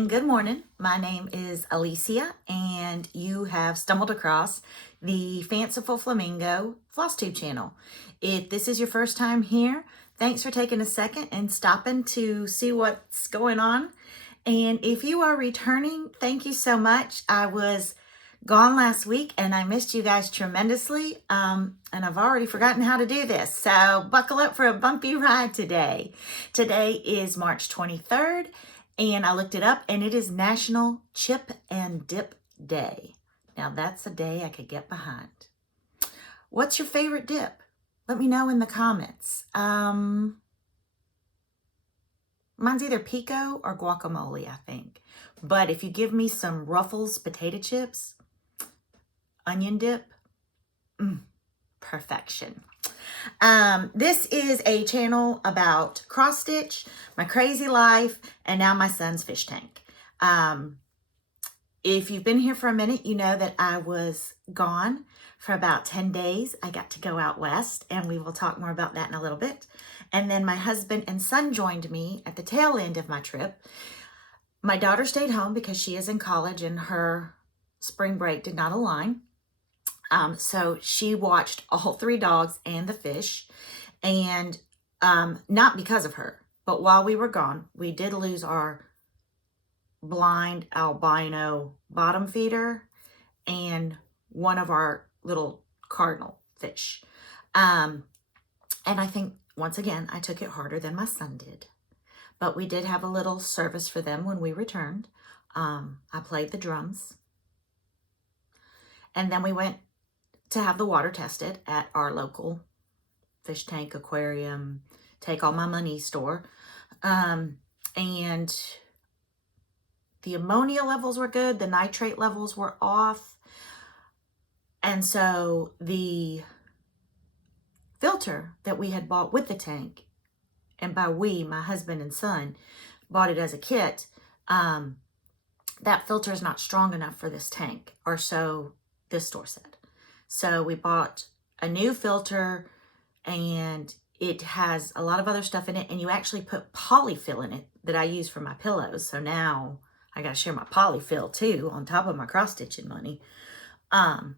and good morning. My name is Alicia, and you have stumbled across the Fanciful Flamingo Floss Tube channel. If this is your first time here, thanks for taking a second and stopping to see what's going on. And if you are returning, thank you so much. I was gone last week and I missed you guys tremendously. And I've already forgotten how to do this. So buckle up for a bumpy ride today. Today is March 23rd. And I looked it up, and it is National Chip and Dip Day. Now, that's a day I could get behind. What's your favorite dip? Let me know in the comments. Mine's either pico or guacamole, I think. But if you give me some Ruffles potato chips, onion dip, perfection. This is a channel about cross stitch, my crazy life, and now my son's fish tank. If you've been here for a minute, you know that I was gone for about 10 days. I got to go out west, and we will talk more about that in a little bit. And then my husband and son joined me at the tail end of my trip. My daughter stayed home because she is in college and her spring break did not align. So she watched all 3 dogs and the fish, and not because of her, but while we were gone, we did lose our blind albino bottom feeder and one of our little cardinal fish. And I think, once again, I took it harder than my son did, but we did have a little service for them when we returned. I played the drums, and then we went to have the water tested at our local fish tank, aquarium, take all my money store. And the ammonia levels were good. The nitrate levels were off. And so the filter that we had bought with the tank, and by we, my husband and son, bought it as a kit, that filter is not strong enough for this tank, or so this store said. So we bought a new filter, and it has a lot of other stuff in it, and you actually put polyfill in it that I use for my pillows. So now I got to share my polyfill too on top of my cross stitching money. And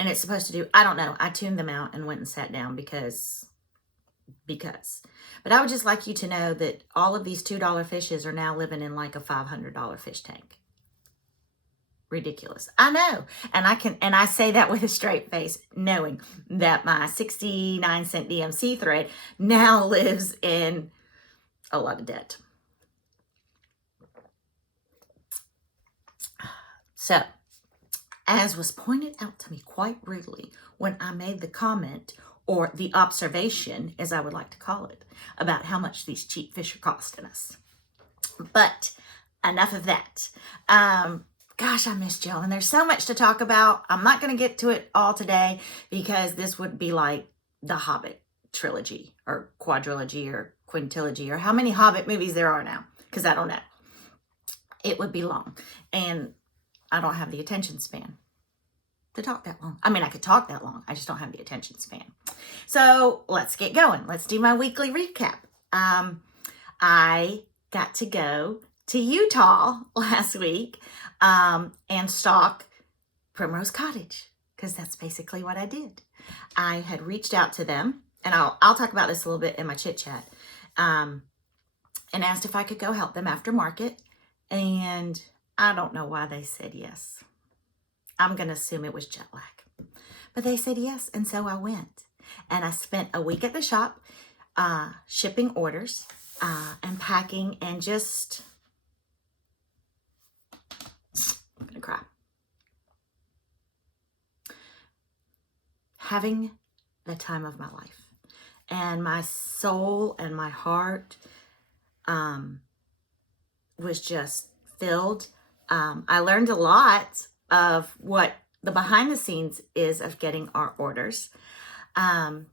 it's supposed to do, I don't know, I tuned them out and went and sat down because. But I would just like you to know that all of these $2 fishes are now living in like a $500 fish tank. Ridiculous. I know. And I say that with a straight face, knowing that my 69-cent DMC thread now lives in a lot of debt. So, as was pointed out to me quite rudely when I made the comment, or the observation, as I would like to call it, about how much these cheap fish are costing us. But enough of that. Gosh, I missed y'all, and there's so much to talk about. I'm not going to get to it all today because this would be like the Hobbit trilogy or quadrilogy or quintilogy or how many Hobbit movies there are now, because I don't know. It would be long, and I don't have the attention span to talk that long. I mean, I could talk that long. I just don't have the attention span. So let's get going. Let's do my weekly recap. I got to go to Utah last week and stalk Primrose Cottage, because that's basically what I did. I had reached out to them, and I'll talk about this a little bit in my chit chat, and asked if I could go help them after market, and I don't know why they said yes. I'm going to assume it was jet lag, but they said yes, and so I went, and I spent a week at the shop shipping orders and packing, and just, I'm going to cry. Having the time of my life, and my soul and my heart was just filled. I learned a lot of what the behind the scenes is of getting our orders. I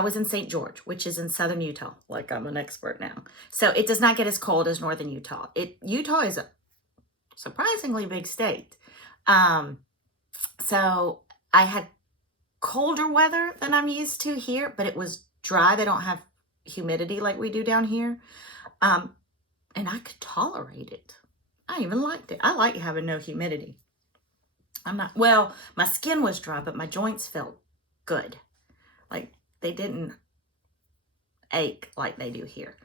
was in St. George, which is in southern Utah, like I'm an expert now. So it does not get as cold as northern Utah. Utah is a surprisingly big state. So I had colder weather than I'm used to here, but it was dry. They don't have humidity like we do down here. and I could tolerate it. I even liked it. I like having no humidity. Well, my skin was dry, but my joints felt good. Like they didn't ache like they do here.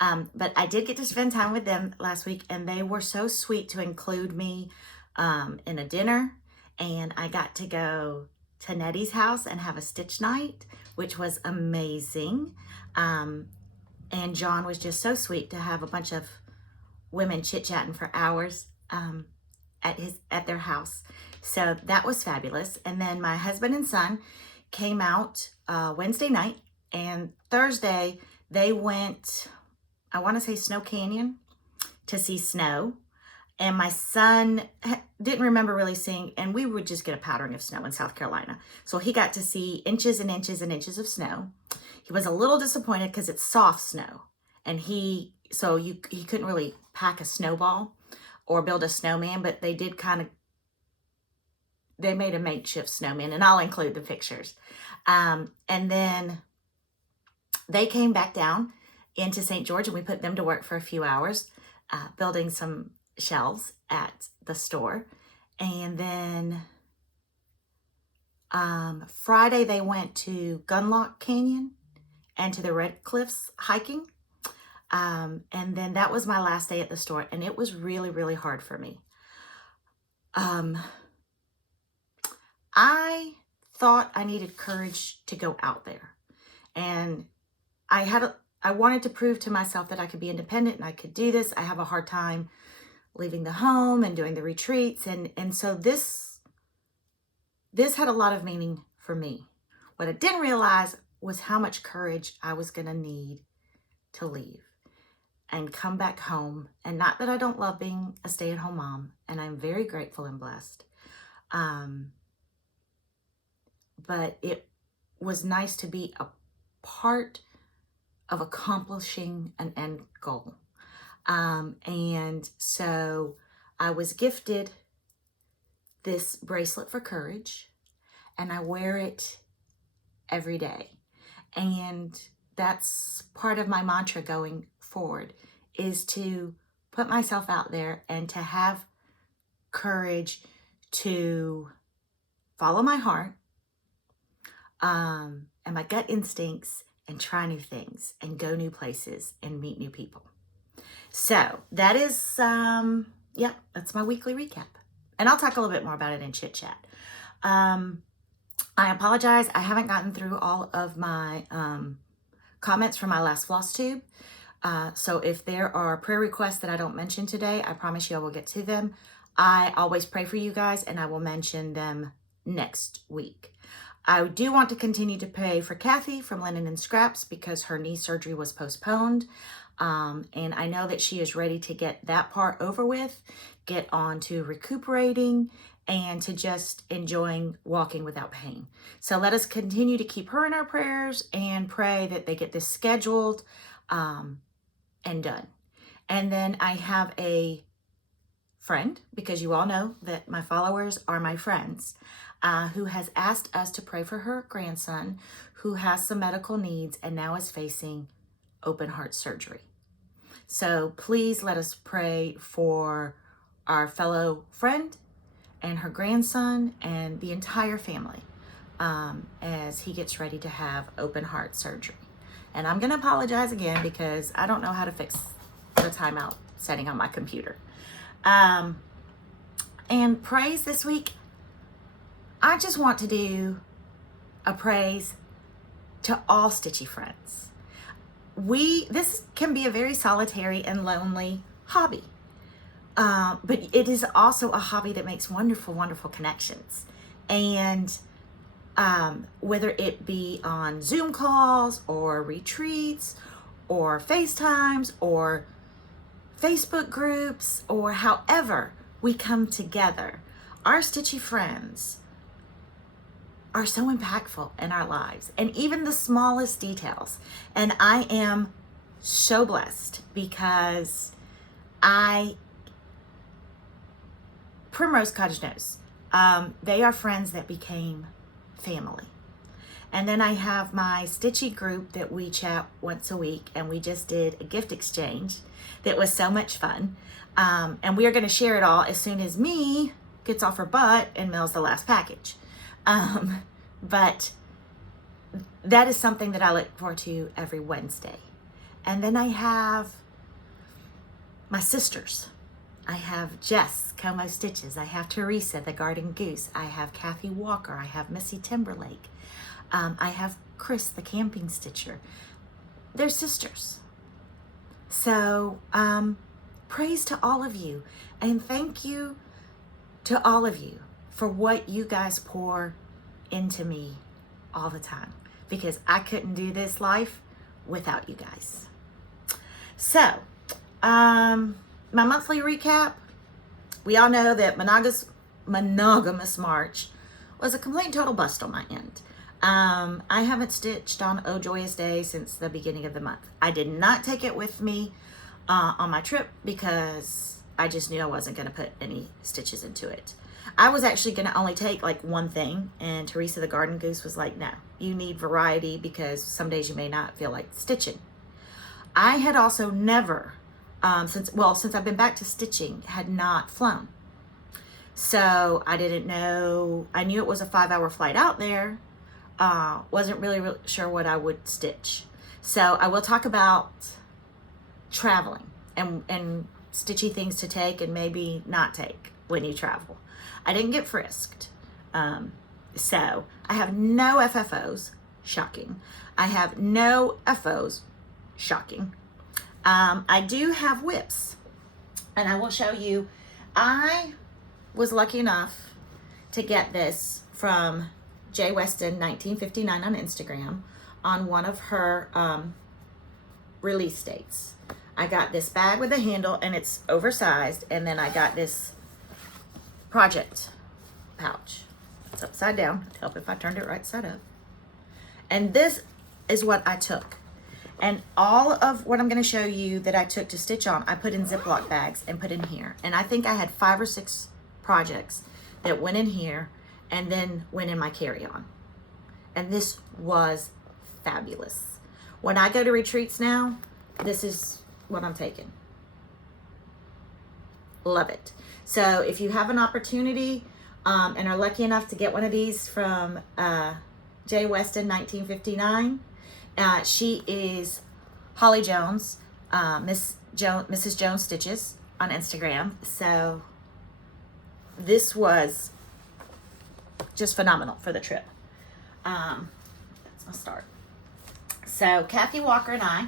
But I did get to spend time with them last week, and they were so sweet to include me in a dinner. And I got to go to Nettie's house and have a stitch night, which was amazing. And John was just so sweet to have a bunch of women chit-chatting for hours at their house. So that was fabulous. And then my husband and son came out Wednesday night, and Thursday they went, I want to say Snow Canyon, to see snow. And my son didn't remember really seeing, and we would just get a powdering of snow in South Carolina. So he got to see inches and inches and inches of snow. He was a little disappointed because it's soft snow, and he couldn't really pack a snowball or build a snowman, but they did they made a makeshift snowman, and I'll include the pictures. And then they came back down into St. George, and we put them to work for a few hours, building some shelves at the store. And then Friday they went to Gunlock Canyon and to the Red Cliffs hiking. And then that was my last day at the store, and it was really, really hard for me. I thought I needed courage to go out there, and I wanted to prove to myself that I could be independent and I could do this. I have a hard time leaving the home and doing the retreats, and so this had a lot of meaning for me. What I didn't realize was how much courage I was going to need to leave and come back home. And not that I don't love being a stay-at-home mom, and I'm very grateful and blessed. But it was nice to be a part of accomplishing an end goal. And so I was gifted this bracelet for courage, and I wear it every day. And that's part of my mantra going forward, is to put myself out there and to have courage to follow my heart and my gut instincts, and try new things and go new places and meet new people. So that is, that's my weekly recap. And I'll talk a little bit more about it in Chit Chat. I apologize. I haven't gotten through all of my comments from my last floss tube. So if there are prayer requests that I don't mention today, I promise you I will get to them. I always pray for you guys, and I will mention them next week. I do want to continue to pray for Kathy from Linen and Scraps, because her knee surgery was postponed. And I know that she is ready to get that part over with, get on to recuperating, and to just enjoying walking without pain. So let us continue to keep her in our prayers and pray that they get this scheduled and done. And then I have a friend, because you all know that my followers are my friends, who has asked us to pray for her grandson, who has some medical needs and now is facing open heart surgery. So please let us pray for our fellow friend and her grandson and the entire family as he gets ready to have open heart surgery. And I'm going to apologize again because I don't know how to fix the timeout setting on my computer. And praise this week, I just want to do a praise to all Stitchy friends. This can be a very solitary and lonely hobby, but it is also a hobby that makes wonderful, wonderful connections. And whether it be on Zoom calls or retreats or FaceTimes or Facebook groups or however we come together, our Stitchy friends are so impactful in our lives, and even the smallest details. And I am so blessed because Primrose Cottage knows they are friends that became family. And then I have my Stitchy group that we chat once a week, and we just did a gift exchange that was so much fun. And we are going to share it all as soon as me gets off her butt and mails the last package. But that is something that I look forward to every Wednesday. And then I have my sisters. I have Jess, Como Stitches. I have Teresa, the Garden Goose. I have Kathy Walker. I have Missy Timberlake. I have Chris, the Camping Stitcher. They're sisters. So, praise to all of you. And thank you to all of you for what you guys pour into me all the time. Because I couldn't do this life without you guys. So, my monthly recap. We all know that monogamous March was a complete and total bust on my end. I haven't stitched on Oh Joyous Day since the beginning of the month. I did not take it with me on my trip because I just knew I wasn't going to put any stitches into it. I was actually going to only take like one thing, and Teresa the Garden Goose was like, no, you need variety because some days you may not feel like stitching. I had also never, since I've been back to stitching, had not flown. So I didn't know, I knew it was a 5-hour flight out there. Wasn't really sure what I would stitch. So I will talk about traveling and stitchy things to take and maybe not take when you travel. I didn't get frisked. So I have no FFOs, shocking. I have no FOs, shocking. I do have whips, and I will show you. I was lucky enough to get this from J. Weston 1959 on Instagram on one of her release dates. I got this bag with a handle, and it's oversized, and then I got this project pouch. It's upside down. It'd help if I turned it right side up. And this is what I took. And all of what I'm going to show you that I took to stitch on, I put in Ziploc bags and put in here. And I think I had 5 or 6 projects that went in here and then went in my carry-on. And this was fabulous. When I go to retreats now, this is what I'm taking. Love it. So if you have an opportunity and are lucky enough to get one of these from J. Weston 1959, she is Holly Jones, Mrs. Jones Stitches on Instagram. So this was just phenomenal for the trip. That's my start. So Kathy Walker and I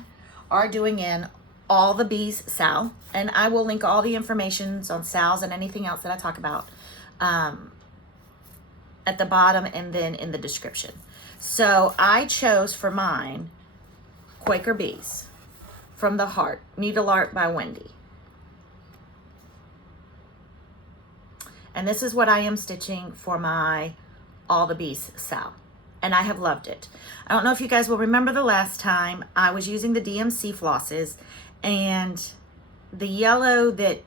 are doing in All the Bees Sal, and I will link all the information on Sal's and anything else that I talk about at the bottom and then in the description. So I chose for mine Quaker Bees from the Heart, Needle Art by Wendy. And this is what I am stitching for my All the Bees Sal. And I have loved it. I don't know if you guys will remember the last time I was using the DMC flosses, and the yellow that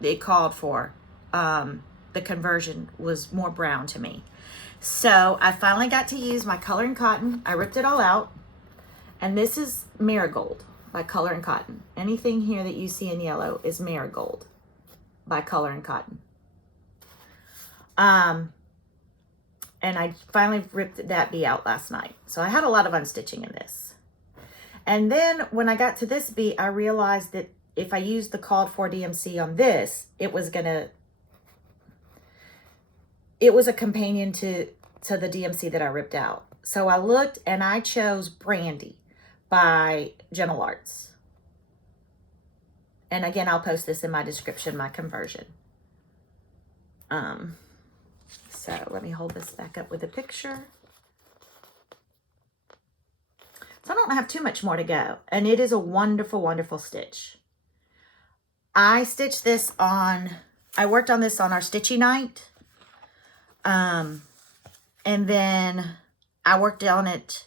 it called for, the conversion was more brown to me. So I finally got to use my Color and Cotton. I ripped it all out. And this is Marigold by Color and Cotton. Anything here that you see in yellow is Marigold by Color and Cotton. And I finally ripped that bee out last night. So I had a lot of unstitching in this. And then when I got to this bee, I realized that if I used the called for DMC on this, it was a companion to the DMC that I ripped out. So I looked and I chose Brandy by Gentle Arts. And again, I'll post this in my description, my conversion. So let me hold this back up with a picture. So I don't have too much more to go. And it is a wonderful, wonderful stitch. I stitched this I worked on this on our stitchy night. And then I worked on it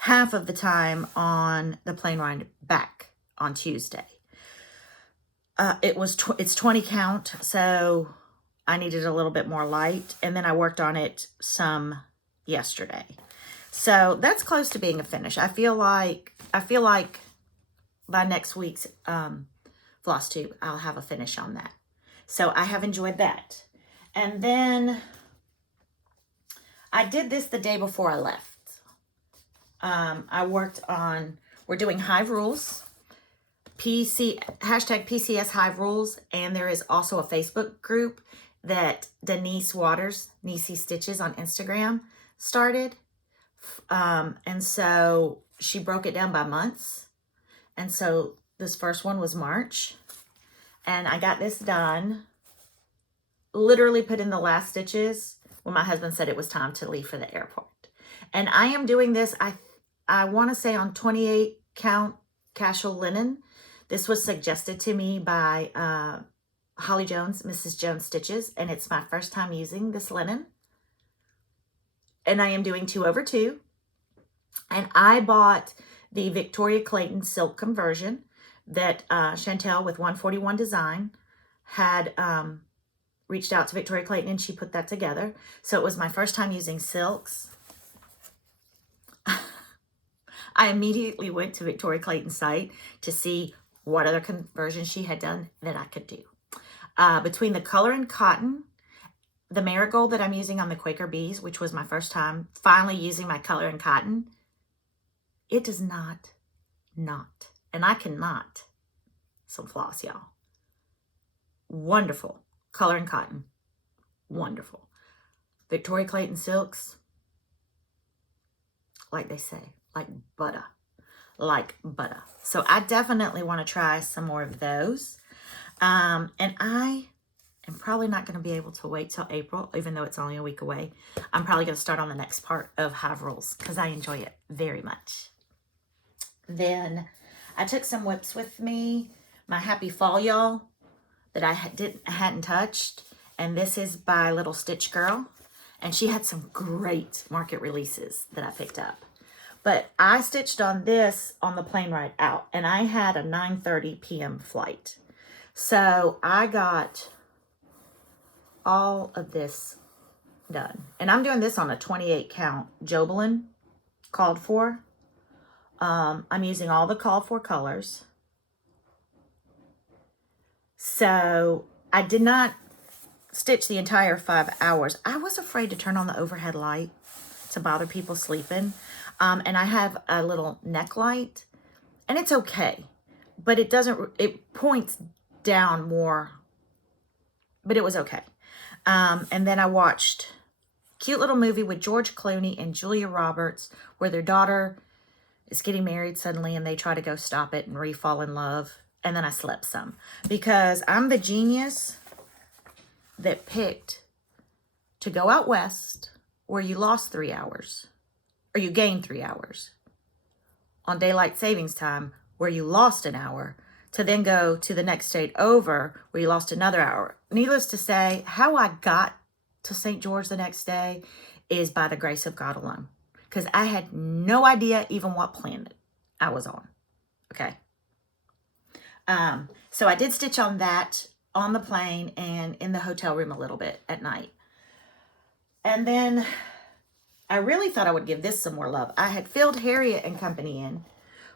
half of the time on the plain ride back on Tuesday. It's 20 count, so I needed a little bit more light, and then I worked on it some yesterday. So that's close to being a finish. I feel like by next week's floss tube, I'll have a finish on that. So I have enjoyed that. And then I did this the day before I left. I worked on, we're doing Hive Rules, hashtag PCS Hive Rules, and there is also a Facebook group that Denise Waters, Niecy Stitches on Instagram, started. And so she broke it down by months. And so this first one was March. And I got this done, literally put in the last stitches when my husband said it was time to leave for the airport. And I am doing this, I want to say on 28 count casual linen. This was suggested to me by Holly Jones, Mrs. Jones Stitches, and it's my first time using this linen. And I am doing 2/2. And I bought the Victoria Clayton silk conversion that Chantel with 141 Design had reached out to Victoria Clayton, and she put that together. So it was my first time using silks. I immediately went to Victoria Clayton's site to see what other conversions she had done that I could do. Between the color and cotton, the marigold that I'm using on the Quaker Bees, which was my first time finally using my color and cotton, it does not, and I cannot, some floss, y'all. Wonderful. Color and cotton. Wonderful. Victoria Clayton silks, like they say, like butter. Like butter. So I definitely want to try some more of those. And I am probably not going to be able to wait till April, even though it's only a week away. I'm probably going to start on the next part of Hive Rules because I enjoy it very much. Then I took some whips with me, my Happy Fall Y'all that I hadn't touched. And this is by Little Stitch Girl. And she had some great market releases that I picked up. But I stitched on this on the plane ride out. And I had a 9:30 p.m. flight. So I got all of this done. And I'm doing this on a 28 count Jobelin called for. I'm using all the called for colors. So I did not stitch the entire 5 hours. I was afraid to turn on the overhead light to bother people sleeping. And I have a little neck light, and it's okay, but it points down more, but it was okay. And then I watched a cute little movie with George Clooney and Julia Roberts where their daughter is getting married suddenly and they try to go stop it and re-fall in love. And then I slept some because I'm the genius that picked to go out west where you lost 3 hours or you gained 3 hours on daylight savings time where you lost an hour to then go to the next state over where you lost another hour. Needless to say, how I got to St. George the next day is by the grace of God alone. Because I had no idea even what planet I was on. Okay. So I did stitch on that on the plane and in the hotel room a little bit at night. And then I really thought I would give this some more love. I had filled Harriet and Company in,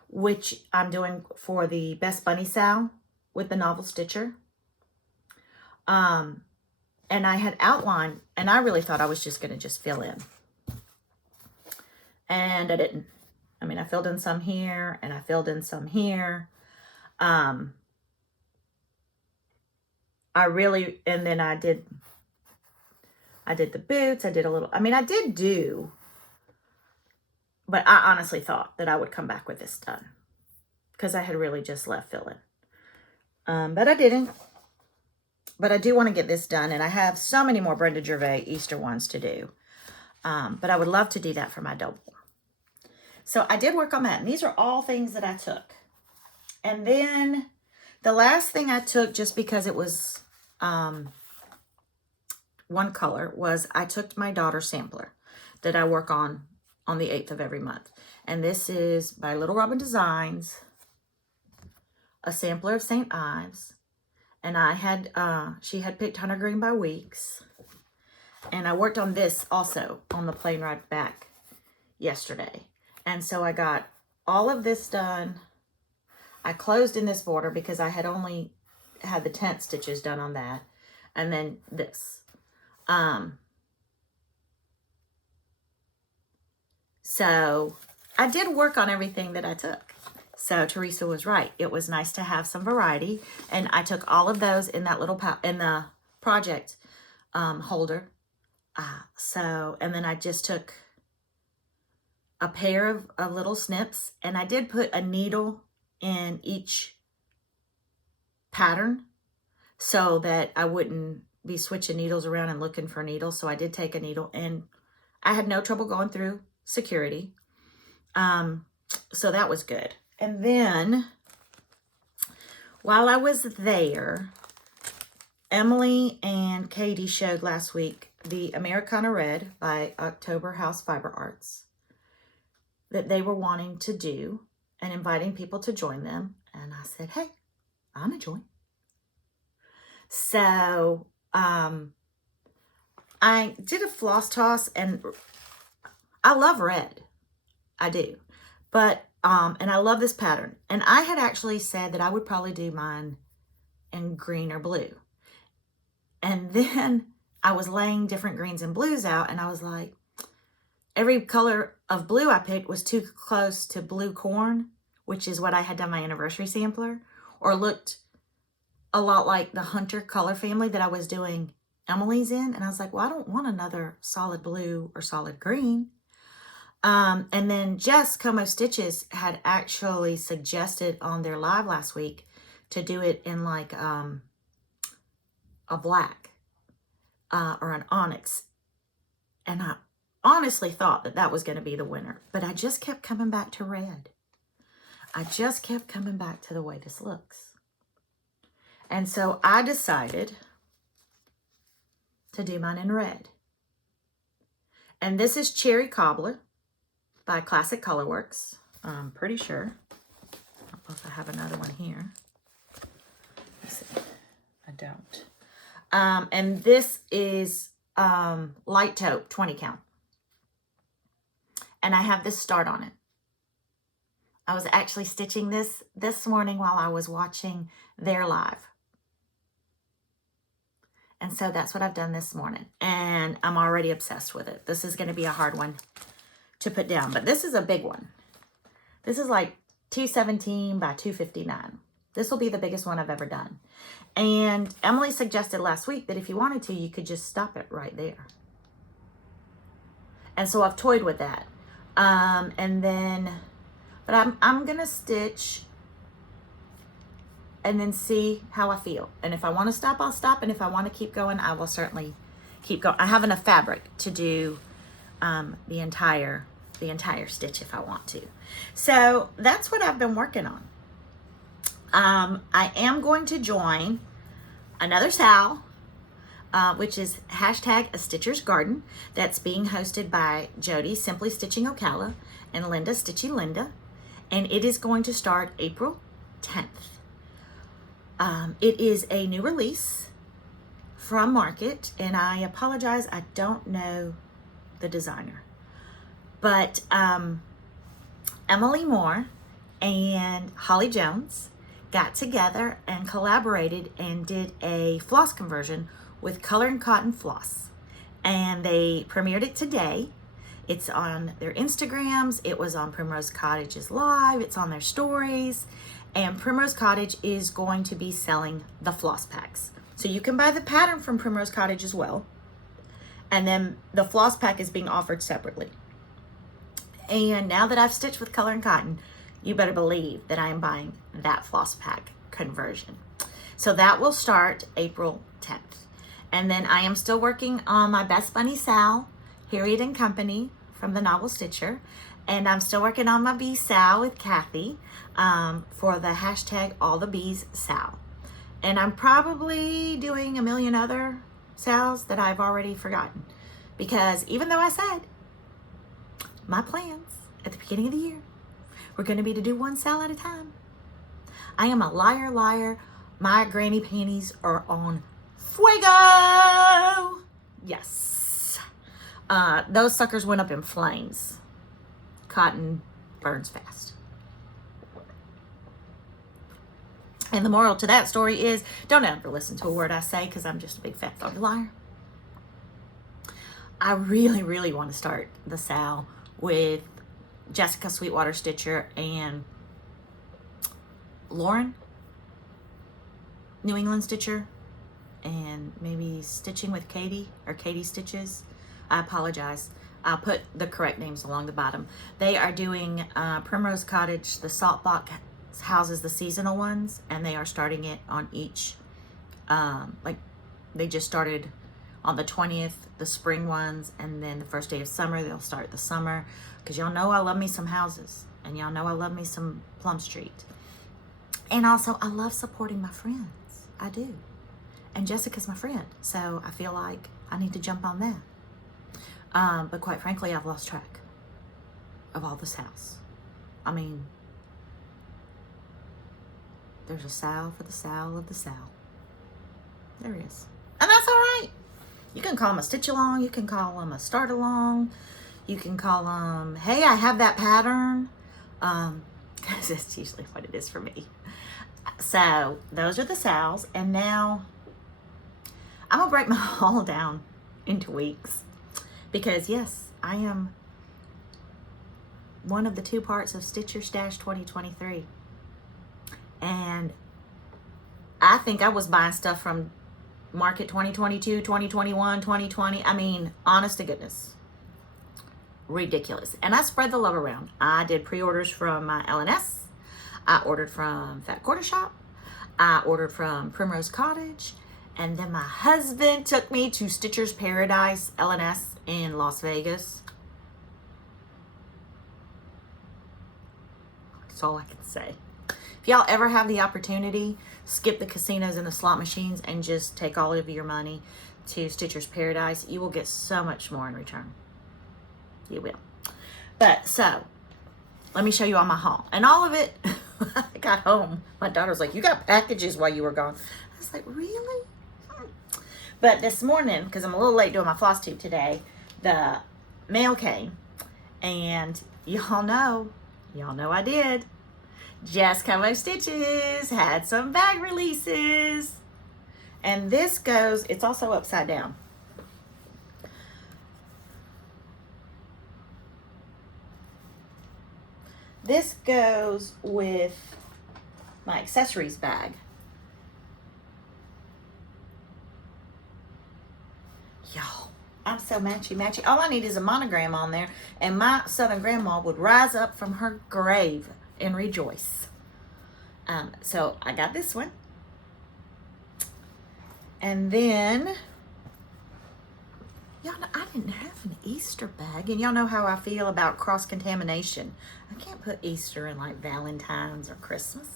which I'm doing for the Best Bunny Sow with the Novel Stitcher. And I had outlined, and I really thought I was just going to just fill in. And I didn't. I mean, I filled in some here, and I filled in some here. And then I did the boots. I did a little, I did do, but I honestly thought that I would come back with this done because I had really just left filling. But I didn't. But I do want to get this done, and I have so many more Brenda Gervais Easter ones to do. But I would love to do that for my double. So I did work on that, and these are all things that I took. And then the last thing I took, just because it was one color, was I took my daughter's sampler that I work on the 8th of every month. And this is by Little Robin Designs, a sampler of St. Ives. And I had, she had picked Hunter Green by Weeks. And I worked on this also on the plane ride back yesterday. And so I got all of this done. I closed in this border because I had only had the tent stitches done on that. And then this. So I did work on everything that I took. So Teresa was right. It was nice to have some variety. And I took all of those in that little in the project holder. And then I just took a pair of little snips, and I did put a needle in each pattern so that I wouldn't be switching needles around and looking for needles. So I did take a needle, and I had no trouble going through security. So that was good. And then while I was there, Emily and Katie showed last week the Americana Red by October House Fiber Arts that they were wanting to do and inviting people to join them. And I said, hey, I'm a join. So I did a floss toss, and I love red. I do. But, and I love this pattern. And I had actually said that I would probably do mine in green or blue. And then I was laying different greens and blues out, and I was like, every color of blue I picked was too close to blue corn, which is what I had done my anniversary sampler, or looked a lot like the Hunter color family that I was doing Emily's in. And I was like, well, I don't want another solid blue or solid green. And then Jess Como Stitches had actually suggested on their live last week to do it in like a black or an onyx. And I honestly thought that that was going to be the winner, but I just kept coming back to red. I just kept coming back to the way this looks. And so I decided to do mine in red. And this is Cherry Cobbler by Classic Colorworks. I'm pretty sure. I don't know if I have another one here. Let's see. I don't. And this is light taupe, 20 count. And I have this start on it. I was actually stitching this morning while I was watching their live. And so that's what I've done this morning. And I'm already obsessed with it. This is going to be a hard one to put down. But this is a big one. This is like 217 by 259. This will be the biggest one I've ever done. And Emily suggested last week that if you wanted to, you could just stop it right there. And so I've toyed with that. But I'm going to stitch and then see how I feel. And if I want to stop, I'll stop. And if I want to keep going, I will certainly keep going. I have enough fabric to do the entire stitch if I want to. So that's what I've been working on. I am going to join another Sal, which is hashtag A Stitcher's Garden. That's being hosted by Jody Simply Stitching Ocala and Linda Stitchy Linda. And it is going to start April 10th. It is a new release from Market, and I apologize, I don't know the designer. But Emily Moore and Holly Jones got together and collaborated and did a floss conversion with Color and Cotton Floss. And they premiered it today. It's on their Instagrams. It was on Primrose Cottage's live. It's on their stories. And Primrose Cottage is going to be selling the floss packs. So you can buy the pattern from Primrose Cottage as well. And then the floss pack is being offered separately. And now that I've stitched with Color and Cotton, you better believe that I am buying that floss pack conversion. So that will start April 10th. And then I am still working on my Best Bunny Sal, Harriet and Company from the Novel Stitcher. And I'm still working on my Bee Sal with Kathy for the hashtag All the Bees Sal. And I'm probably doing a million other Sals that I've already forgotten. Because even though I said my plans at the beginning of the year were going to be to do one Sal at a time, I am a liar. My granny panties are on fuego. Yes. Those suckers went up in flames. cotton burns fast. And the moral to that story is, don't ever listen to a word I say, because I'm just a big fat fucking liar. I really, really want to start the Sal with Jessica Sweetwater Stitcher and Lauren, New England Stitcher, and maybe Stitching with Katie, or Katie Stitches. I apologize. I'll put the correct names along the bottom. They are doing Primrose Cottage, the Salt Box houses, the seasonal ones, and they are starting it on each, like they just started on the 20th, the spring ones, and then the first day of summer, they'll start the summer, because y'all know I love me some houses, and y'all know I love me some Plum Street. And also, I love supporting my friends. I do. And Jessica's my friend, so I feel like I need to jump on that. But quite frankly, I've lost track of all this house. I mean, there's a Sal for the Sal of the Sal. There is. And that's all right. You can call them a stitch along. You can call them a start along. You can call them, hey, I have that pattern. Because that's usually what it is for me. So those are the Sals. And now I'm going to break my haul down into weeks. Because yes, I am one of the 2 parts of Stitcher Stash 2023. And I think I was buying stuff from Market 2022, 2021, 2020. I mean, honest to goodness. Ridiculous. And I spread the love around. I did pre-orders from my LNS. I ordered from Fat Quarter Shop. I ordered from Primrose Cottage. And then my husband took me to Stitcher's Paradise LNS in Las Vegas. That's all I can say. If y'all ever have the opportunity, skip the casinos and the slot machines and just take all of your money to Stitcher's Paradise. You will get so much more in return. You will. But so, let me show you all my haul. And all of it, I got home. My daughter's like, you got packages while you were gone. I was like, really? But this morning, because I'm a little late doing my floss tube today, the mail came. And y'all know I did. Just Como Stitches had some bag releases. And this goes, it's also upside down. This goes with my accessories bag. Y'all, I'm so matchy. All I need is a monogram on there, and my Southern grandma would rise up from her grave and rejoice. So I got this one. And then, y'all know I didn't have an Easter bag, and y'all know how I feel about cross-contamination. I can't put Easter in like Valentine's or Christmas.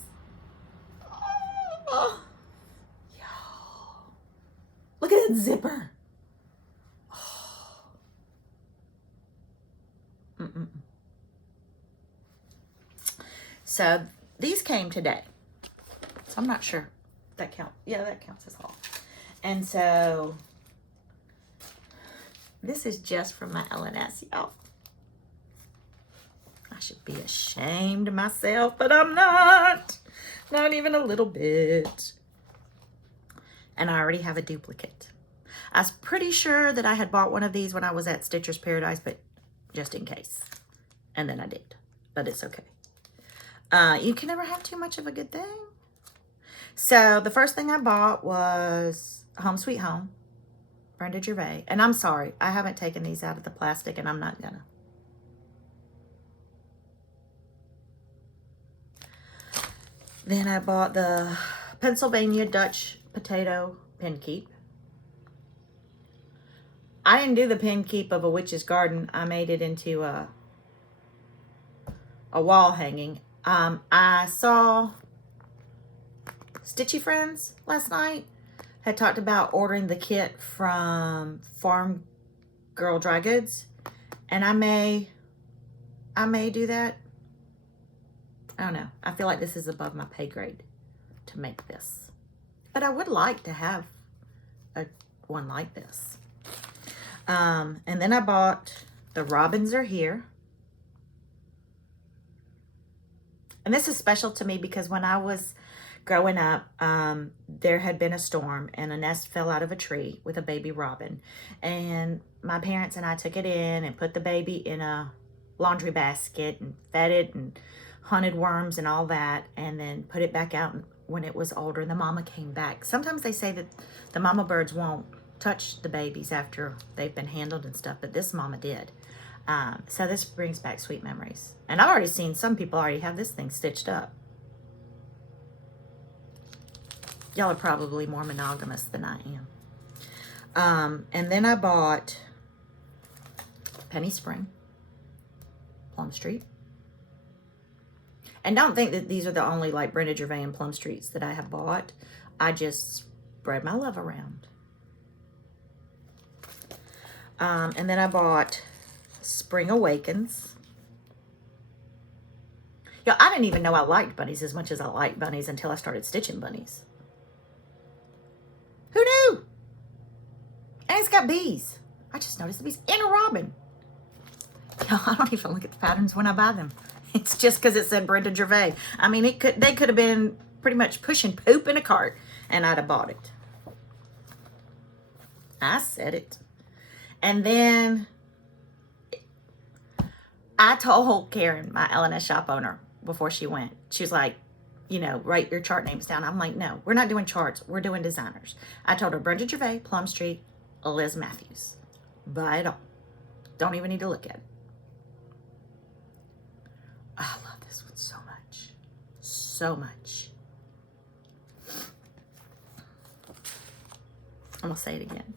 Oh, y'all, look at that zipper. So these came today. So I'm not sure if that counts. Yeah, that counts as haul. And so this is just from my LNS, y'all. I should be ashamed of myself, but I'm not. Not even a little bit. And I already have a duplicate. I was pretty sure that I had bought one of these when I was at Stitcher's Paradise, but just in case. And then I did. But it's okay. You can never have too much of a good thing. So the first thing I bought was Home Sweet Home, Brenda Gervais. And I'm sorry, I haven't taken these out of the plastic, and I'm not gonna. Then I bought the Pennsylvania Dutch Potato Pin Keep. I didn't do the pin keep of A Witch's Garden. I made it into a wall hanging. I saw Stitchy Friends last night had talked about ordering the kit from Farm Girl Dry Goods, and I may do that. I don't know. I feel like this is above my pay grade to make this, but I would like to have one like this. And then I bought the Robins Are Here. And this is special to me because when I was growing up, there had been a storm and a nest fell out of a tree with a baby robin. And my parents and I took it in and put the baby in a laundry basket and fed it and hunted worms and all that, and then put it back out when it was older and the mama came back. Sometimes they say that the mama birds won't touch the babies after they've been handled and stuff, but this mama did. So this brings back sweet memories. And I've already seen some people already have this thing stitched up. Y'all are probably more monogamous than I am. And then I bought Penny Spring, Plum Street. And don't think that these are the only like Brenda Gervais and Plum Streets that I have bought. I just spread my love around. And then I bought Spring Awakens. Yo, I didn't even know I liked bunnies as much as I liked bunnies until I started stitching bunnies. Who knew? And it's got bees. I just noticed the bees and a robin. Yo, I don't even look at the patterns when I buy them. It's just because it said Brenda Gervais. I mean, they could have been pretty much pushing poop in a cart and I'd have bought it. I said it. And then I told Karen, my LNS shop owner, before she went, she was like, you know, write your chart names down. I'm like, no, we're not doing charts. We're doing designers. I told her Brenda Gervais, Plum Street, Liz Matthews. Buy it all. Don't even need to look at it. I love this one so much. So much. I'm going to say it again.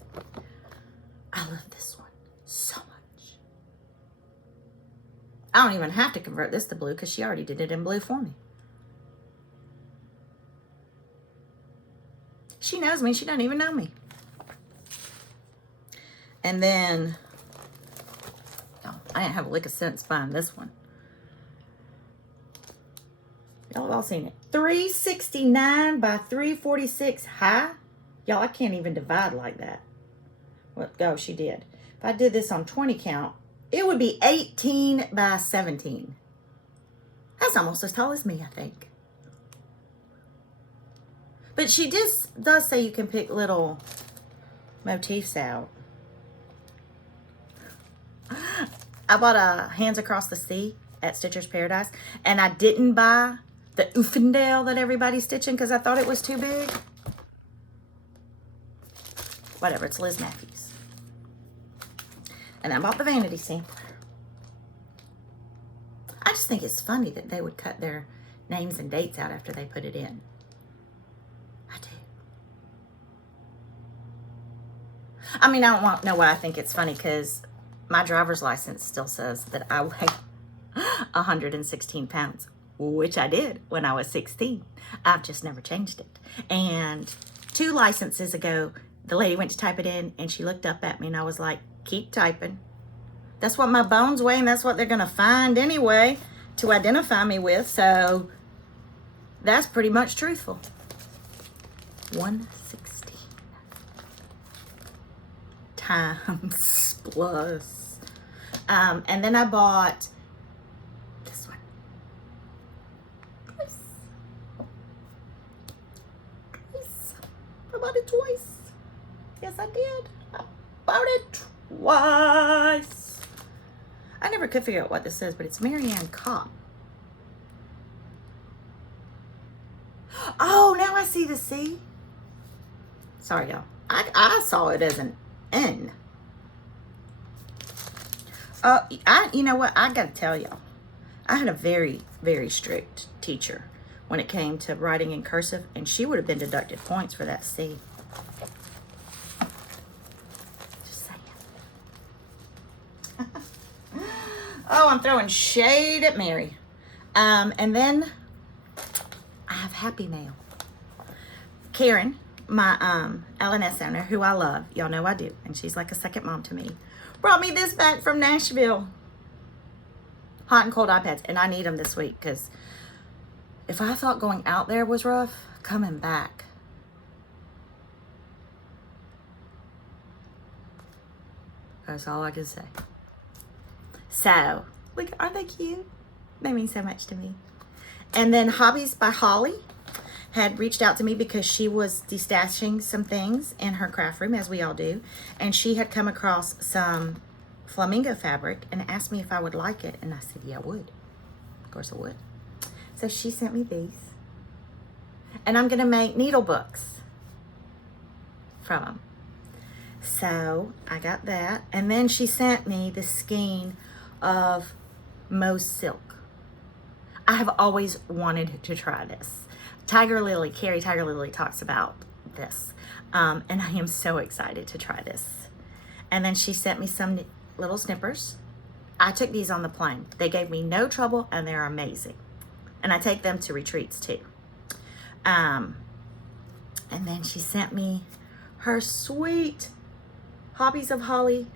I love this one so much. I don't even have to convert this to blue because she already did it in blue for me. She knows me. She doesn't even know me. And then, oh, I didn't have a lick of sense buying this one. Y'all have all seen it. $3.69 by $3.46 high. Y'all, I can't even divide like that. Well, go, she did. If I did this on 20 count, it would be 18 by 17. That's almost as tall as me, I think. But she just does say you can pick little motifs out. I bought a Hands Across the Sea at Stitcher's Paradise, and I didn't buy the Uffendale that everybody's stitching because I thought it was too big. Whatever, it's Liz Matthews. And I bought the Vanity Sampler. I just think it's funny that they would cut their names and dates out after they put it in. I do. I mean, I don't know why I think it's funny because my driver's license still says that I weigh 116 pounds, which I did when I was 16. I've just never changed it. And 2 licenses ago, the lady went to type it in and she looked up at me and I was like, keep typing. That's what my bones weigh and that's what they're going to find anyway to identify me with. So that's pretty much truthful. 116 times plus. And then I bought this one. Twice. I bought it twice. Yes, I did. I bought it twice. I never could figure out what this says, but it's Marianne Kopp. Oh, now I see the C. Sorry, y'all. I saw it as an N. You know what? I got to tell y'all. I had a very, very strict teacher when it came to writing in cursive, and she would have been deducted points for that C. Just saying. Oh, I'm throwing shade at Mary. And then I have Happy Mail. Karen, my LNS owner, who I love, y'all know I do, and she's like a second mom to me, brought me this back from Nashville. Hot and cold iPads, and I need them this week because if I thought going out there was rough, coming back. That's all I can say. So, look, aren't they cute? They mean so much to me. And then Hobbies by Holly had reached out to me because she was destashing some things in her craft room, as we all do. And she had come across some Flamingo fabric and asked me if I would like it. And I said, yeah, I would. Of course I would. So she sent me these. And I'm going to make needle books from them. So I got that. And then she sent me the skein of Mo's silk. I have always wanted to try this. Carrie Tiger Lily talks about this. And I am so excited to try this. And then she sent me some little snippers. I took these on the plane. They gave me no trouble and they're amazing. And I take them to retreats too. And then she sent me her sweet Hobbies of Holly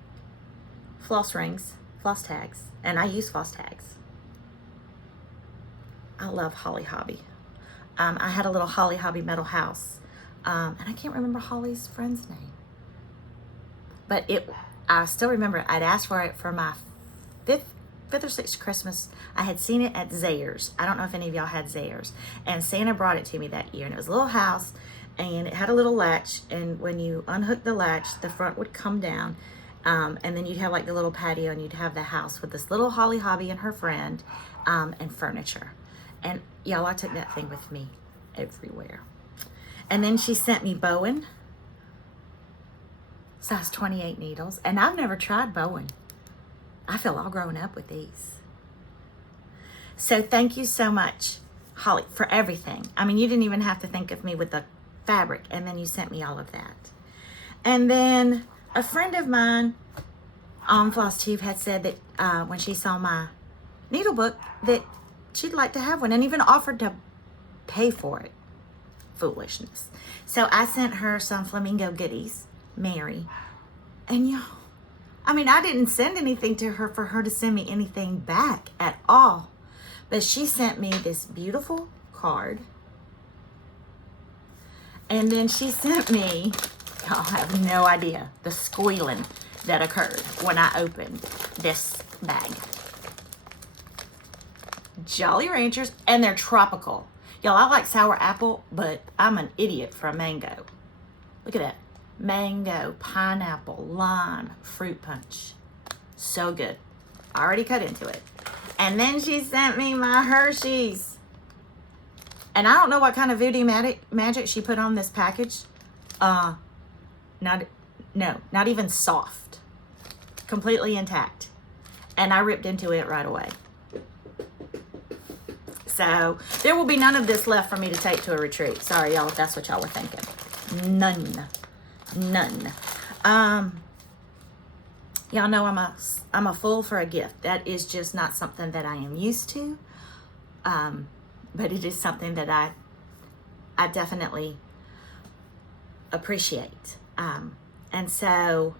floss rings, floss tags. And I use floss tags. I love Holly Hobby. I had a little Holly Hobby metal house. And I can't remember Holly's friend's name. But I still remember I'd asked for it for my fifth or sixth Christmas. I had seen it at Zayre's. I don't know if any of y'all had Zayre's. And Santa brought it to me that year. And it was a little house. And it had a little latch. And when you unhook the latch, the front would come down. And then you'd have like the little patio. And you'd have the house with this little Holly Hobby and her friend. And furniture. And y'all, I took that thing with me everywhere. And then she sent me Bowen. Size 28 needles. And I've never tried Bowen. I feel all grown up with these. So thank you so much, Holly, for everything. I mean, you didn't even have to think of me with the fabric. And then you sent me all of that. And then a friend of mine on FlossTube had said that when she saw my needle book that she'd like to have one and even offered to pay for it. Foolishness. So I sent her some Flamingo goodies, Mary. And y'all, I mean, I didn't send anything to her for her to send me anything back at all. But she sent me this beautiful card. And then she sent me, y'all have no idea, the squealing that occurred when I opened this bag. Jolly Ranchers, and they're tropical. Y'all, I like sour apple, but I'm an idiot for a mango. Look at that. Mango, pineapple, lime, fruit punch. So good. I already cut into it. And then she sent me my Hershey's. And I don't know what kind of voodoo magic she put on this package. Not even soft. Completely intact. And I ripped into it right away. So there will be none of this left for me to take to a retreat. Sorry, y'all, if that's what y'all were thinking. None. Y'all know I'm a fool for a gift. That is just not something that I am used to. But it is something that I definitely appreciate. And so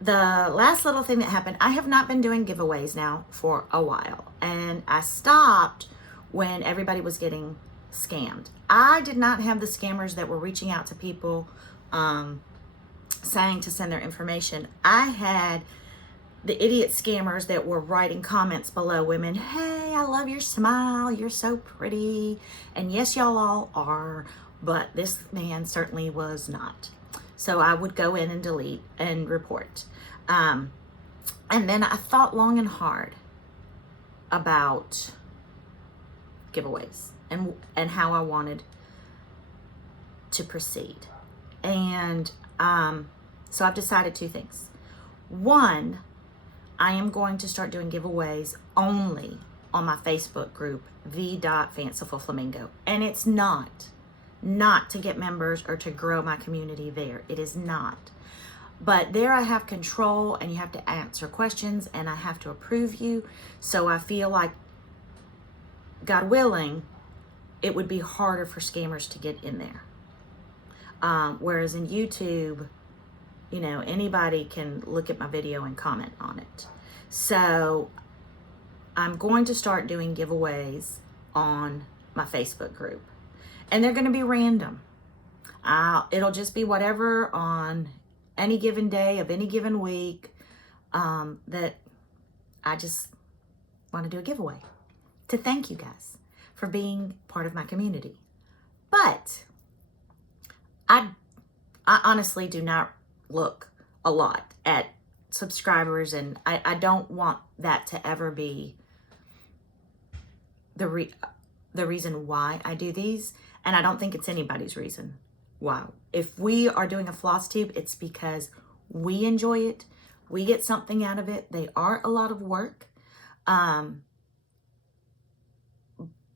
the last little thing that happened, I have not been doing giveaways now for a while. And I stopped when everybody was getting scammed. I did not have the scammers that were reaching out to people saying to send their information. I had the idiot scammers that were writing comments below women. Hey, I love your smile. You're so pretty. And yes, y'all all are, but this man certainly was not. So I would go in and delete and report. And then I thought long and hard about giveaways and how I wanted to proceed. And so I've decided two things. One, I am going to start doing giveaways only on my Facebook group, the.Fanciful Flamingo. And it's not to get members or to grow my community there. It is not. But there I have control and you have to answer questions and I have to approve you. So I feel like, God willing, it would be harder for scammers to get in there. Whereas in YouTube, you know, anybody can look at my video and comment on it. So I'm going to start doing giveaways on my Facebook group. And they're going to be random. It'll just be whatever on any given day of any given week that I just want to do a giveaway to thank you guys for being part of my community. But I honestly do not look a lot at subscribers, and I don't want that to ever be the reason why I do these, and I don't think it's anybody's reason why. If we are doing a floss tube, it's because we enjoy it. We get something out of it. They are a lot of work.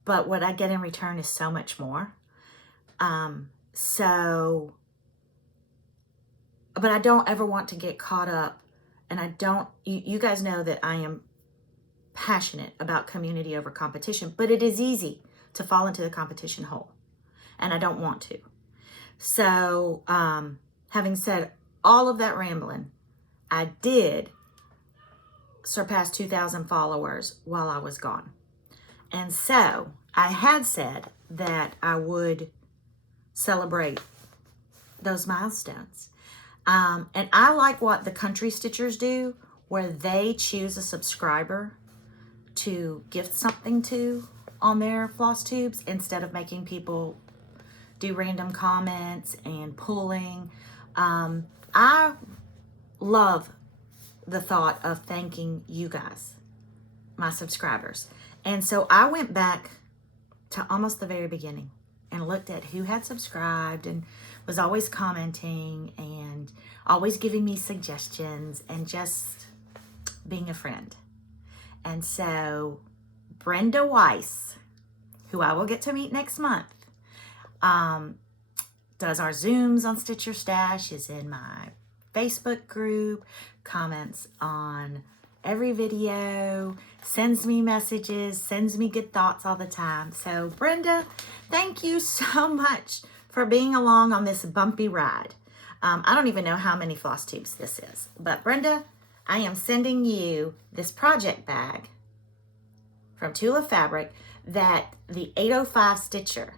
But what I get in return is so much more. But I don't ever want to get caught up, and you guys know that I am passionate about community over competition, but it is easy to fall into the competition hole, and I don't want to. So, having said all of that rambling, I did surpass 2,000 followers while I was gone. And so I had said that I would celebrate those milestones. And I like what the country stitchers do, where they choose a subscriber to gift something to on their floss tubes instead of making people do random comments and pulling. I love the thought of thanking you guys, my subscribers. And so I went back to almost the very beginning and looked at who had subscribed and was always commenting and always giving me suggestions and just being a friend. And so Brenda Weiss, who I will get to meet next month, does our Zooms on Stitch Your Stash, is in my Facebook group, comments on every video, sends me messages, sends me good thoughts all the time. So Brenda, thank you so much for being along on this bumpy ride. I don't even know how many floss tubes this is, but Brenda, I am sending you this project bag from Tula Fabric that the 805 Stitcher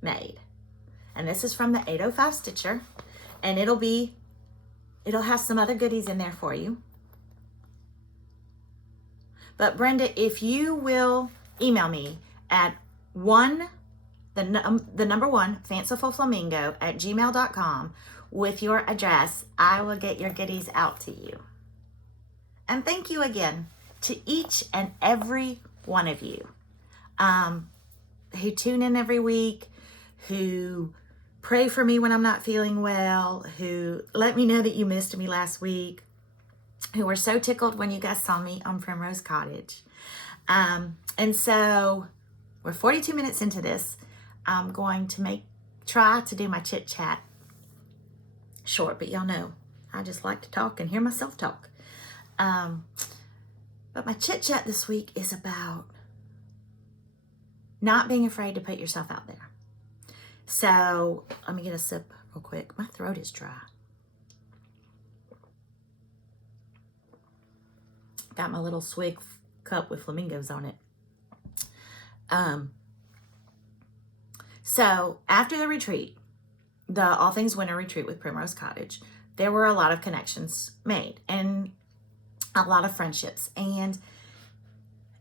made. And this is from the 805 Stitcher, and it'll have some other goodies in there for you. But Brenda, if you will email me at the number one, Fanciful Flamingo at gmail.com with your address, I will get your goodies out to you. And thank you again to each and every one of you who tune in every week, who pray for me when I'm not feeling well, who let me know that you missed me last week, who were so tickled when you guys saw me on Primrose Cottage. And so we're 42 minutes into this. I'm going to try to do my chit chat short, but y'all know I just like to talk and hear myself talk. But my chit chat this week is about not being afraid to put yourself out there. So let me get a sip real quick. My throat is dry. Got my little swig cup with flamingos on it. So after the retreat, the All Things Winter retreat with Primrose Cottage, there were a lot of connections made and a lot of friendships. And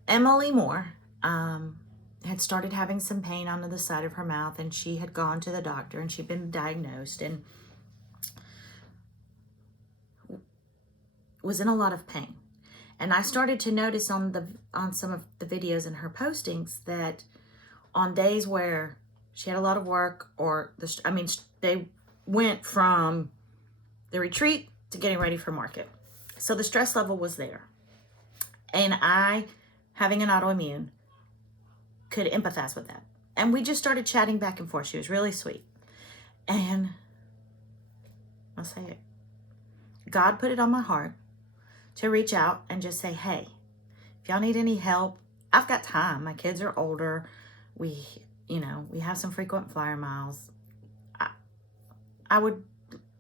Emily Moore had started having some pain on the side of her mouth, and she had gone to the doctor and she'd been diagnosed and was in a lot of pain. And I started to notice on some of the videos in her postings that on days where she had a lot of work, they went from the retreat to getting ready for market. So the stress level was there. And I, having an autoimmune, could empathize with that. And we just started chatting back and forth. She was really sweet. And I'll say it. God put it on my heart to reach out and just say, hey, if y'all need any help, I've got time. My kids are older. We have some frequent flyer miles. I would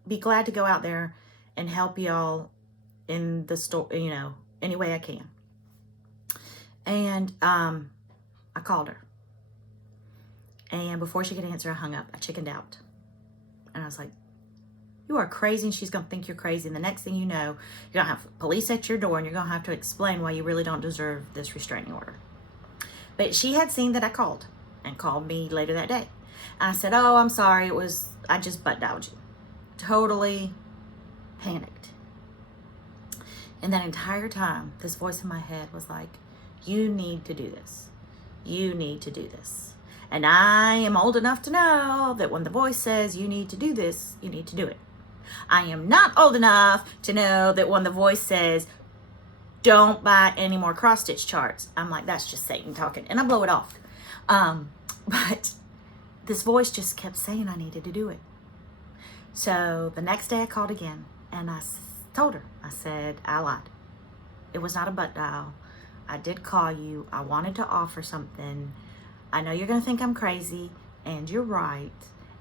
be glad to go out there and help y'all in the store, any way I can. And I called her. And before she could answer, I hung up. I chickened out. And I was like, you are crazy, and she's going to think you're crazy. And the next thing you know, you're going to have police at your door, and you're going to have to explain why you really don't deserve this restraining order. But she had seen that I called and called me later that day. I said, oh, I'm sorry. I just butt dialed you. Totally panicked. And that entire time, this voice in my head was like, you need to do this. You need to do this. And I am old enough to know that when the voice says you need to do this, you need to do it. I am not old enough to know that when the voice says don't buy any more cross-stitch charts, I'm like, that's just Satan talking, and I blow it off. But this voice just kept saying I needed to do it. So the next day I called again, and I told her, I said, I lied. It was not a butt dial. I did call you. I wanted to offer something. I know you're going to think I'm crazy, and you're right,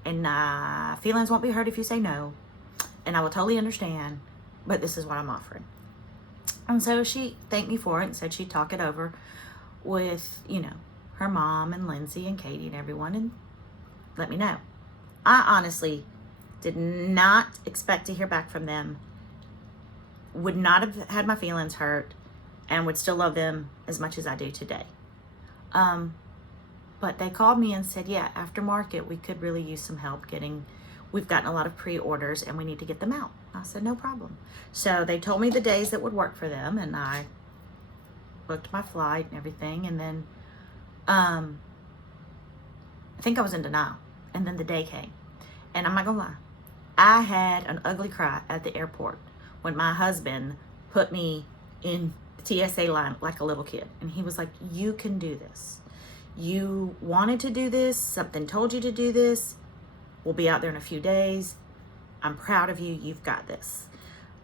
and feelings won't be hurt if you say no, and I will totally understand, but this is what I'm offering. And so she thanked me for it and said she'd talk it over with, her mom and Lindsay and Katie and everyone and let me know. I honestly did not expect to hear back from them, would not have had my feelings hurt, and would still love them as much as I do today. But they called me and said, yeah, aftermarket, we could really use some help we've gotten a lot of pre-orders and we need to get them out. I said, no problem. So they told me the days that would work for them, and I booked my flight and everything. And then I think I was in denial. And then the day came. And I'm not gonna lie, I had an ugly cry at the airport when my husband put me in the TSA line like a little kid. And he was like, you can do this. You wanted to do this. Something told you to do this. We'll be out there in a few days. I'm proud of you. You've got this.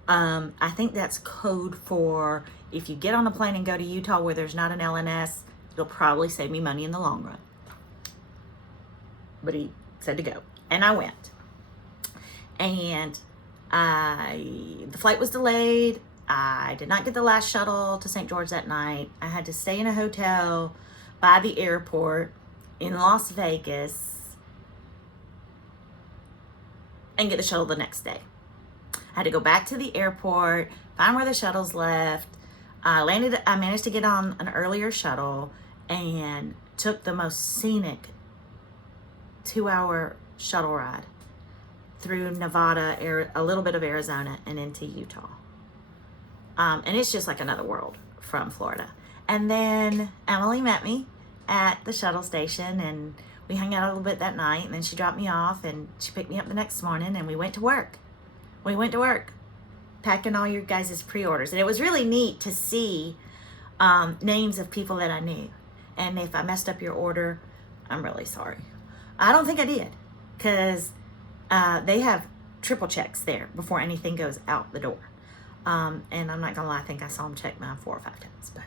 I think that's code for if you get on a plane and go to Utah where there's not an LNS, it'll probably save me money in the long run. But he said to go. And I went. And the flight was delayed. I did not get the last shuttle to St. George that night. I had to stay in a hotel by the airport in Las Vegas and get the shuttle the next day. I had to go back to the airport, find where the shuttles left. I managed to get on an earlier shuttle and took the most scenic 2-hour shuttle ride through Nevada, a little bit of Arizona, and into Utah. And it's just like another world from Florida. And then Emily met me at the shuttle station, and we hung out a little bit that night, and then she dropped me off, and she picked me up the next morning, and we went to work. Packing all your guys' pre-orders. And it was really neat to see names of people that I knew. And if I messed up your order, I'm really sorry. I don't think I did, because they have triple checks there before anything goes out the door. And I'm not gonna lie, I think I saw them check mine 4 or 5 times. But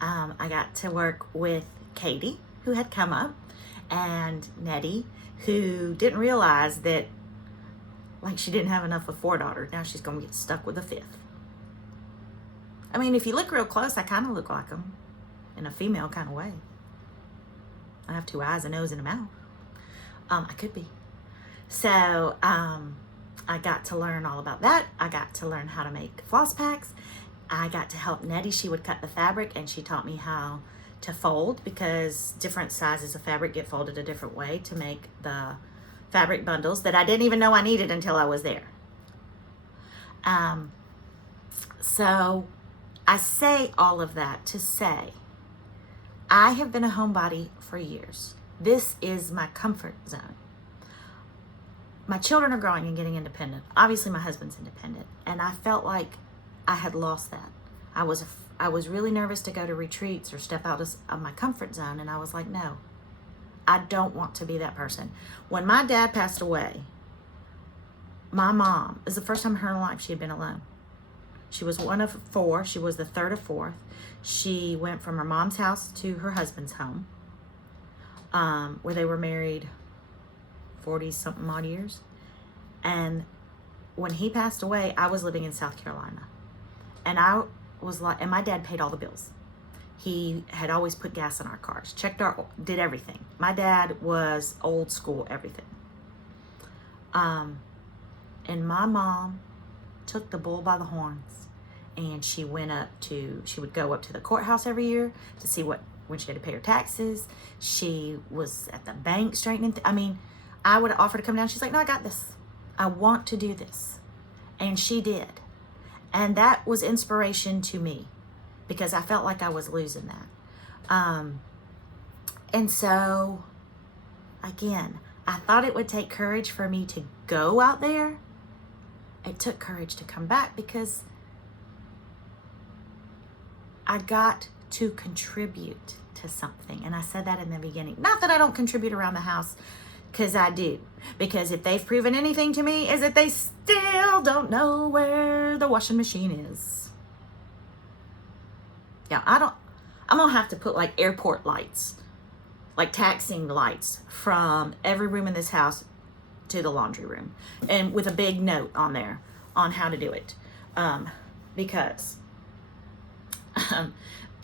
I got to work with Katie, who had come up, and Nettie, who didn't realize that she didn't have enough of 4 daughters. Now she's gonna get stuck with a 5th. I mean, if you look real close, I kind of look like them in a female kind of way. I have 2 eyes, a nose, and a mouth. I could be. So I got to learn all about that. I got to learn how to make floss packs. I got to help Nettie. She would cut the fabric, and she taught me how to fold, because different sizes of fabric get folded a different way to make the fabric bundles that I didn't even know I needed until I was there. So I say all of that to say I have been a homebody for years. This is my comfort zone. My children are growing and getting independent. Obviously, my husband's independent, and I felt like I had lost that. I was really nervous to go to retreats or step out of my comfort zone, and I was like, no, I don't want to be that person. When my dad passed away, my mom, it was the first time in her life she had been alone. She was one of 4. She was the 3rd of 4th. She went from her mom's house to her husband's home, where they were married 40-something odd years. And when he passed away, I was living in South Carolina. And and my dad paid all the bills. He had always put gas in our cars, did everything. My dad was old school, everything. And my mom took the bull by the horns, and she would go up to the courthouse every year to see what when she had to pay her taxes. She was at the bank straightening. I would offer to come down. She's like, no, I got this. I want to do this. And she did. And that was inspiration to me because I felt like I was losing that. And so, again, I thought it would take courage for me to go out there. It took courage to come back because I got to contribute to something. And I said that in the beginning. Not that I don't contribute around the house, because I do. Because if they've proven anything to me, is that they still don't know where the washing machine is. Yeah, I'm going to have to put like airport lights, like taxiing lights from every room in this house to the laundry room. And with a big note on there on how to do it. Because...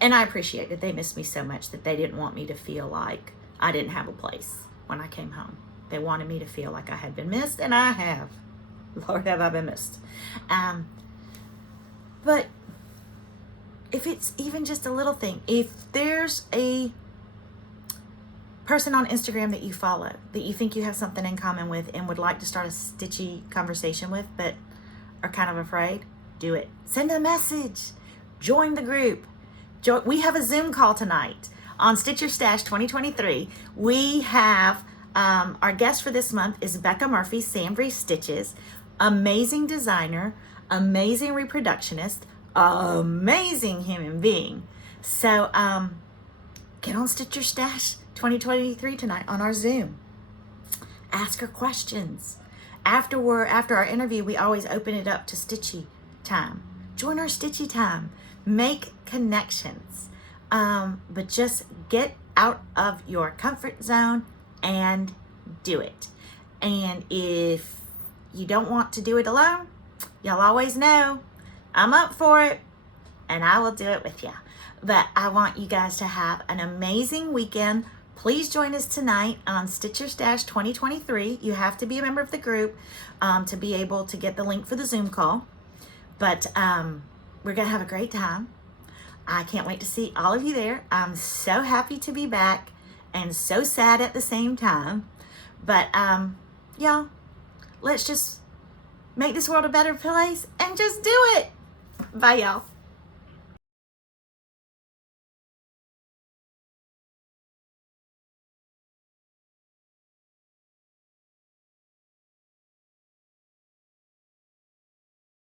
and I appreciate that they missed me so much that they didn't want me to feel like I didn't have a place when I came home. They wanted me to feel like I had been missed, and I have. Lord, have I been missed. But if it's even just a little thing, if there's a person on Instagram that you follow, that you think you have something in common with and would like to start a stitchy conversation with, but are kind of afraid, do it. Send a message. Join the group. We have a Zoom call tonight on Stitch Your Stash 2023. We have our guest for this month is Becca Murphy, Sandry Stitches, amazing designer, amazing reproductionist, amazing human being. So get on Stitch Your Stash 2023 tonight on our Zoom. Ask her questions. After our interview, we always open it up to Stitchy time. Join our Stitchy time. Make connections. But just get out of your comfort zone and do it. And if you don't want to do it alone, y'all always know I'm up for it and I will do it with you. But I want you guys to have an amazing weekend. Please join us tonight on Stitch Your Stash 2023. You have to be a member of the group to be able to get the link for the Zoom call. But we're going to have a great time. I can't wait to see all of you there. I'm so happy to be back and so sad at the same time. But y'all, let's just make this world a better place and just do it. Bye, y'all.